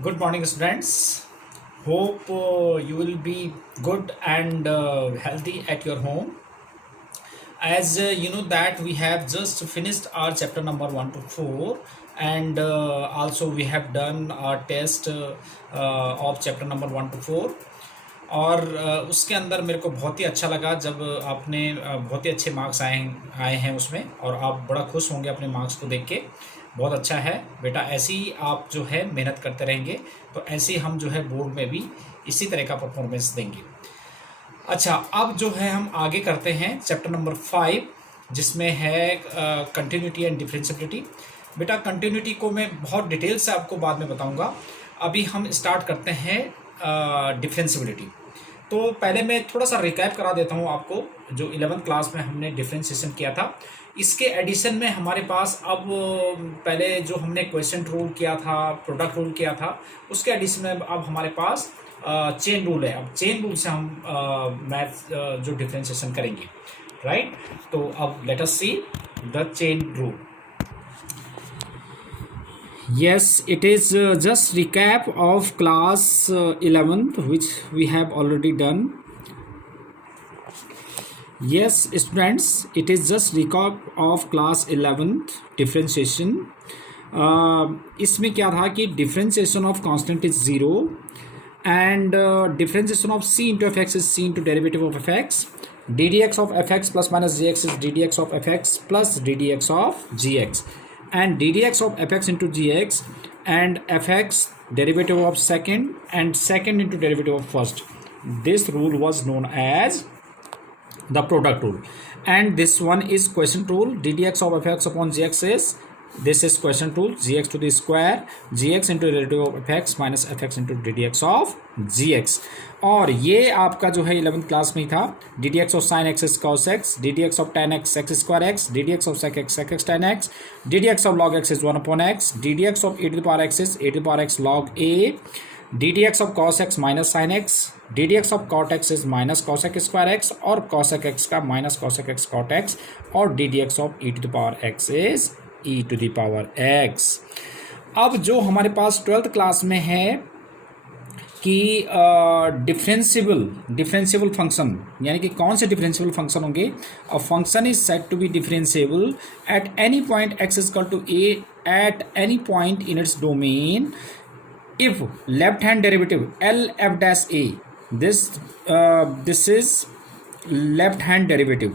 Good morning, students. Hope you will be good and healthy at your home. As you know that we have just finished our chapter number 1 to 4, and also we have done our test of chapter number 1 to 4. और उसके अंदर मेरे को बहुत ही अच्छा लगा जब आपने बहुत ही अच्छे मार्क्स आए आए हैं उसमें, और आप बड़ा खुश होंगे अपने मार्क्स को देख के। बहुत अच्छा है बेटा, ऐसे ही आप जो है मेहनत करते रहेंगे तो ऐसे ही हम जो है बोर्ड में भी इसी तरह का परफॉर्मेंस देंगे। अच्छा, अब जो है हम आगे करते हैं चैप्टर नंबर 5, जिसमें है कंटिन्यूटी एंड डिफरेंशियबिलिटी। बेटा कंटिन्यूटी को मैं बहुत डिटेल से आपको बाद में बताऊंगा। अभी हम स्टार्ट करते हैं डिफरेंशियबिलिटी। तो पहले मैं थोड़ा सा रिकैप करा देता हूँ आपको। जो 11th क्लास में हमने डिफरेंशिएशन किया था, इसके एडिशन में हमारे पास अब पहले जो हमने क्वेश्चन रूल किया था, प्रोडक्ट रूल किया था, उसके एडिशन में अब हमारे पास चेन रूल है। अब चेन रूल से हम मैथ जो डिफरेंशिएशन करेंगे, राइट। तो अब let us see the chain rule. Yes, it is just recap of class 11th, which we have already done. Yes, students, it is just recap of class 11th differentiation. इसमें क्या था कि differentiation of constant is 0 and differentiation of c into fx is c into derivative of fx. ddx of fx plus minus gx is ddx of fx plus ddx of gx. And ddx of fx into gx and fx derivative of second and second into derivative of first. This rule was known as the product rule, and this one is quotient rule. ddx of fx upon gx is, this is quotient rule, gx to the square, gx into derivative of fx minus fx into ddx of gx. और ये आपका जो है 11th class में ही था। ddx of sin x is cos x, ddx of tan x x square x, ddx of sec x sec x tan x, ddx of log x is 1 upon x, ddx of e to the power x is e to the power x log a, ddx of cos x minus sin x, ddx of cot x is minus cosec square x, और cosec x का minus cosec x cot x, और ddx of e to the power x is e to the power x. अब जो हमारे पास 12th class में है कि differentiable function, यानी कि कौन से डिफरेंशियबल फंक्शन होंगे। A function is said to be differentiable at any point x is equal to a at any point in its domain if left hand derivative LF dash A, this is left hand derivative,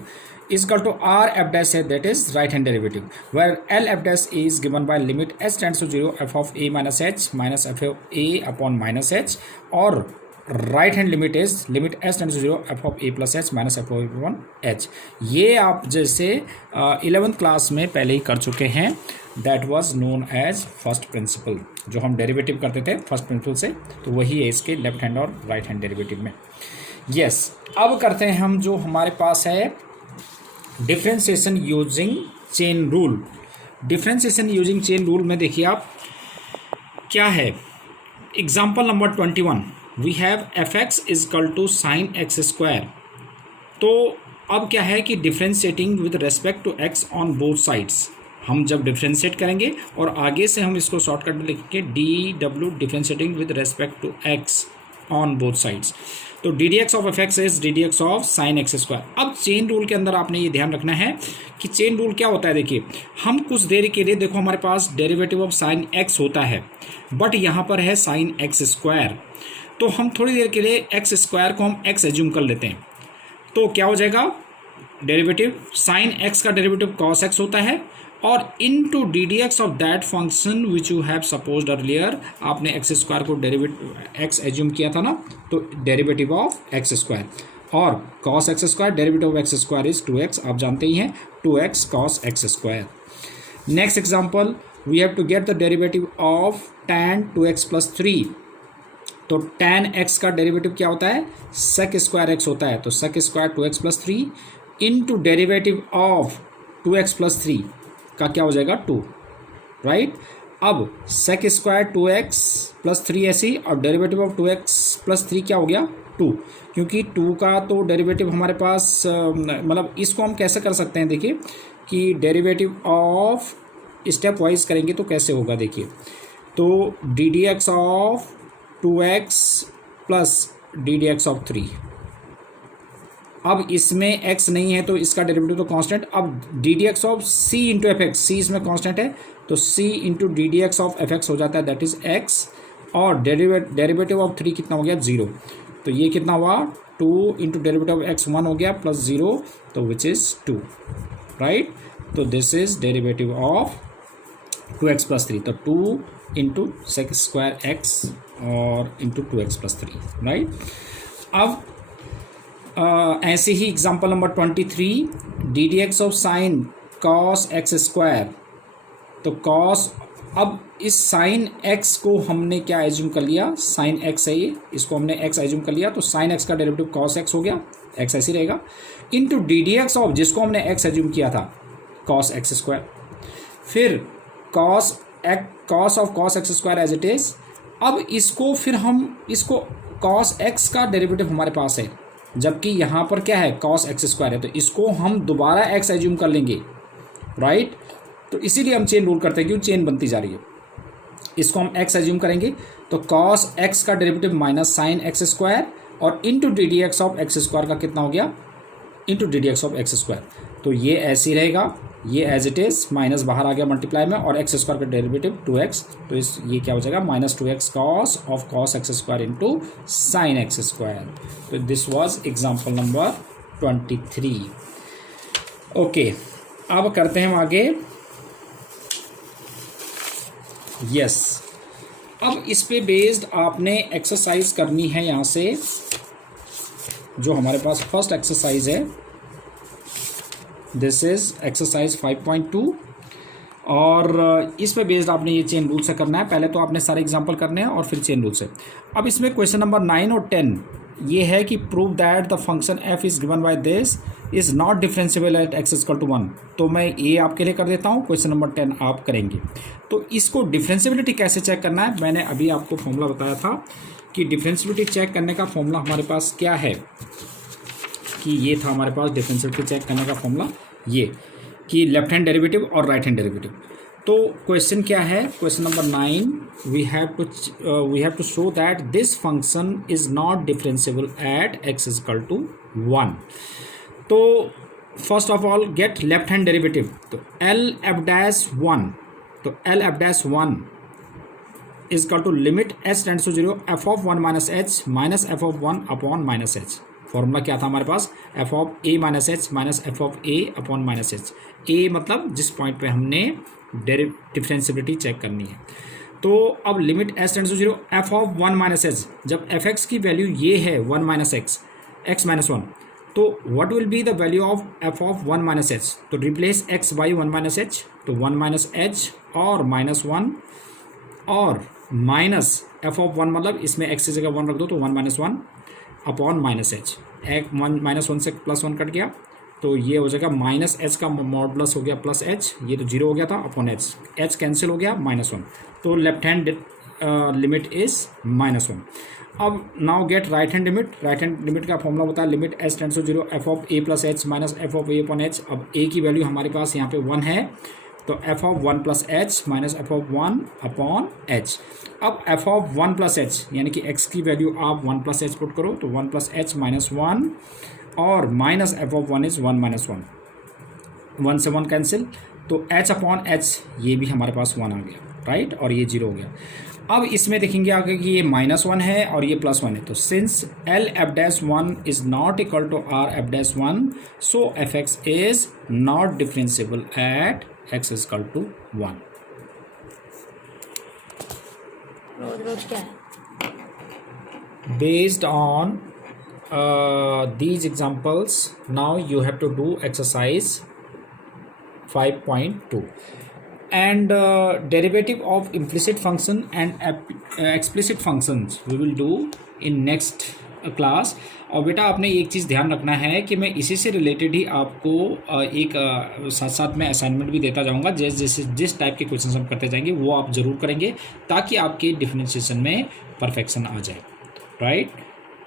is equal to RF dash A, that is right hand derivative, where LF dash A is given by limit h tends to 0 f of a minus h minus f of a upon minus h, or right hand limit is limit s tends to 0 f of a plus h minus f of one h. ये आप जैसे 11th class में पहले ही कर चुके हैं। That was known as first principle. जो हम डेरिवेटिव करते थे फर्स्ट प्रिंसिपल से, तो वही है इसके लेफ्ट हैंड और राइट हैंड डेरिवेटिव में। यस, अब करते हैं हम जो हमारे पास है differentiation using chain rule. Differentiation using chain rule में देखिए आप क्या है। Example number 21, we have f x is equal to sine x square. तो अब क्या है कि differentiating with respect to x on both sides. हम जब डिफ्रेंशिएट करेंगे और आगे से हम इसको शॉर्टकट में लिखेंगे D W differentiating with respect to x on both sides. तो D D x of F x is D D x of sine x square. अब चेन रूल के अंदर आपने ये ध्यान रखना है कि चेन रूल क्या होता है। देखिए, हम कुछ देर के लिए, देखो हमारे पास डेरिवेटिव ऑफ साइन एक्स होता है, बट यहाँ पर है साइन एक्स स्क्वायर। तो हम थोड़ी देर के लिए एक्स स्क्वायर को हम एक्स एज्यूम कर लेते हैं। तो क्या हो जाएगा, डेरिवेटिव साइन एक्स का डेरिवेटिव कॉस एक्स होता है, और into d D x of that function which you have supposed earlier. आपने एक्स स्क्वायर को डेरिवेटिव एक्स एज्यूम किया था ना, तो डेरिवेटिव ऑफ एक्स स्क्वायर, और cos x square derivative of x square is 2x, आप जानते ही हैं 2x cos x square. Next example, we have to get the derivative of tan 2x plus 3। तो tan x का derivative क्या होता है, sec स्क्वायर x होता है। तो sec square 2x plus 3 into derivative of 2x plus 3 का क्या हो जाएगा 2, राइट। अब sec स्क्वायर 2x प्लस 3 ऐसी, और डेरिवेटिव ऑफ 2x प्लस 3 क्या हो गया 2, क्योंकि 2 का तो डेरिवेटिव हमारे पास मतलब इसको हम कैसे कर सकते हैं। देखिए कि डेरिवेटिव ऑफ स्टेप वाइज करेंगे तो कैसे होगा। देखिए तो D D x of 2x plus D D x of 3। अब इसमें x नहीं है तो इसका डेरिवेटिव तो कांस्टेंट। अब D D x of c into F X, C इसमें कांस्टेंट है तो c into D D x of F X हो जाता है, दैट इज x। और डेरिवेटिव ऑफ 3 कितना हो गया 0, तो ये कितना हुआ 2 इंटू डेरिवेटिव ऑफ x 1 हो गया प्लस 0, तो विच इज़ 2, राइट। तो this is derivative of 2x plus 3, तो 2 इंटू सेक स्क्वायर एक्स और इंटू 2x प्लस 3, राइट। अब ऐसे ही example number 23, D D x of sine cos x square. तो कॉस, अब इस साइन एक्स को हमने क्या एज्यूम कर लिया, साइन एक्स है ये, इसको हमने एक्स एज्यूम कर लिया, तो साइन एक्स का डेरिवेटिव कॉस एक्स हो गया, एक्स ऐसे रहेगा, into D D x of जिसको हमने एक्स एज्यूम किया था कॉस एक्स स्क्वायर, फिर cos of cos x square as it is. अब इसको फिर हम इसको कॉस एक्स का डेरिवेटिव हमारे पास है, जबकि यहाँ पर क्या है कॉस एक्स स्क्वायर है, तो इसको हम दोबारा एक्स एज्यूम कर लेंगे, राइट। तो इसीलिए हम चेन रूल करते हैं, क्यों चेन बनती जा रही है। इसको हम एक्स एज्यूम करेंगे तो कॉस एक्स का derivative minus sine x square और into D D x of x square का कितना हो गया, into D D x of x square. तो ये ऐसे ही रहेगा, ये एज इट इज़, माइनस बाहर आ गया मल्टीप्लाई में, और एक्स स्क्वायर का डेरिवेटिव 2x, तो इस ये क्या हो जाएगा minus 2x cos of cos x square into sine x square. तो this was example number 23। Okay, अब करते हैं हम आगे। यस, अब इस पे बेस्ड आपने एक्सरसाइज करनी है। यहाँ से जो हमारे पास फर्स्ट एक्सरसाइज है, दिस इज एक्सरसाइज 5.2, और इस पे बेस्ड आपने ये चेन रूल से करना है। पहले तो आपने सारे एग्जांपल करने हैं और फिर चेन रूल से। अब इसमें क्वेश्चन नंबर 9 और 10 ये है कि prove that the function f is given by this is not differentiable at x equal to 1। तो मैं ये आपके लिए कर देता हूँ, क्वेश्चन नंबर 10 आप करेंगे। तो इसको डिफरेंशिएबिलिटी कैसे चेक करना है, मैंने अभी आपको फॉर्मूला बताया था कि डिफरेंशिएबिलिटी चेक करने का फॉर्मूला हमारे पास क्या है, कि ये था हमारे पास डिफरेंशिएबिलिटी चेक करने का फॉर्मूला, ये कि लेफ्ट हैंड डेरिवेटिव और राइट हैंड डेरिवेटिव। तो क्वेश्चन क्या है, question number 9, we have to show that this function is not differentiable at x equal to 1। तो first of all get left hand derivative, तो l f dash 1, तो l f dash 1 is equal to limit h tends to 0 f of 1 minus h minus f of 1 upon minus H. Formula क्या था हमारे पास, f of a minus h minus f of a upon minus H. a मतलब जिस point पे हमने differentiability check करनी है। तो अब limit s tends to 0 f of 1 minus h, जब f(x) की वैल्यू ये है 1 माइनस x माइनस 1, तो what will be the value of f of 1 minus H. तो replace x by 1 minus H, तो 1 माइनस एच और माइनस 1 और minus f of 1, मतलब इसमें x की जगह 1 रख दो, तो 1 माइनस 1 अपॉन माइनस एच। एक माइनस 1 से प्लस 1 कट गया, तो ये हो जाएगा माइनस एच का मॉडुलस हो गया प्लस एच, ये तो 0 हो गया था, अपॉन एच कैंसिल हो गया माइनस 1, तो left hand limit is minus 1। अब now get right hand limit. Right hand limit का फॉर्मूला होता है limit h tends to 0 f of a plus h minus f of a upon h. अब a की value हमारे पास यहाँ पे 1 है, तो F of 1 plus h minus f of 1 upon h. अब एफ ऑफ 1 प्लस एच यानी कि एक्स की वैल्यू आप 1 प्लस एच पुट करो, तो 1 प्लस एच माइनस 1 और minus f of 1 is 1 minus 1, 1 से 1 कैंसिल, तो एच अपॉन एच ये भी हमारे पास 1 आ गया, राइट, और ये 0 हो गया। अब इसमें देखेंगे आगे कि ये माइनस 1 है और ये प्लस 1 है, तो since l f dash 1 is not equal to r f dash 1, so f x is not differentiable at x is equal to 1। रोज क्या है? Based on these examples, now you have to do exercise 5.2 and derivative of implicit function and explicit functions we will do in next class। और बेटा आपने एक चीज़ ध्यान रखना है कि मैं इसी से रिलेटेड ही आपको एक साथ साथ में असाइनमेंट भी देता जाऊंगा, जैसे जिस टाइप के क्वेश्चन हम करते जाएंगे वो आप ज़रूर करेंगे ताकि आपके डिफरेंशिएशन में परफेक्शन आ जाए, राइट।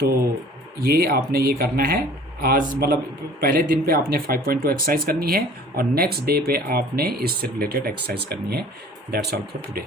तो ये आपने ये करना है आज, मतलब पहले दिन पे आपने 5.2 एक्सरसाइज करनी है और नेक्स्ट डे पे आपने इससे रिलेटेड एक्सरसाइज करनी है। That's all for today.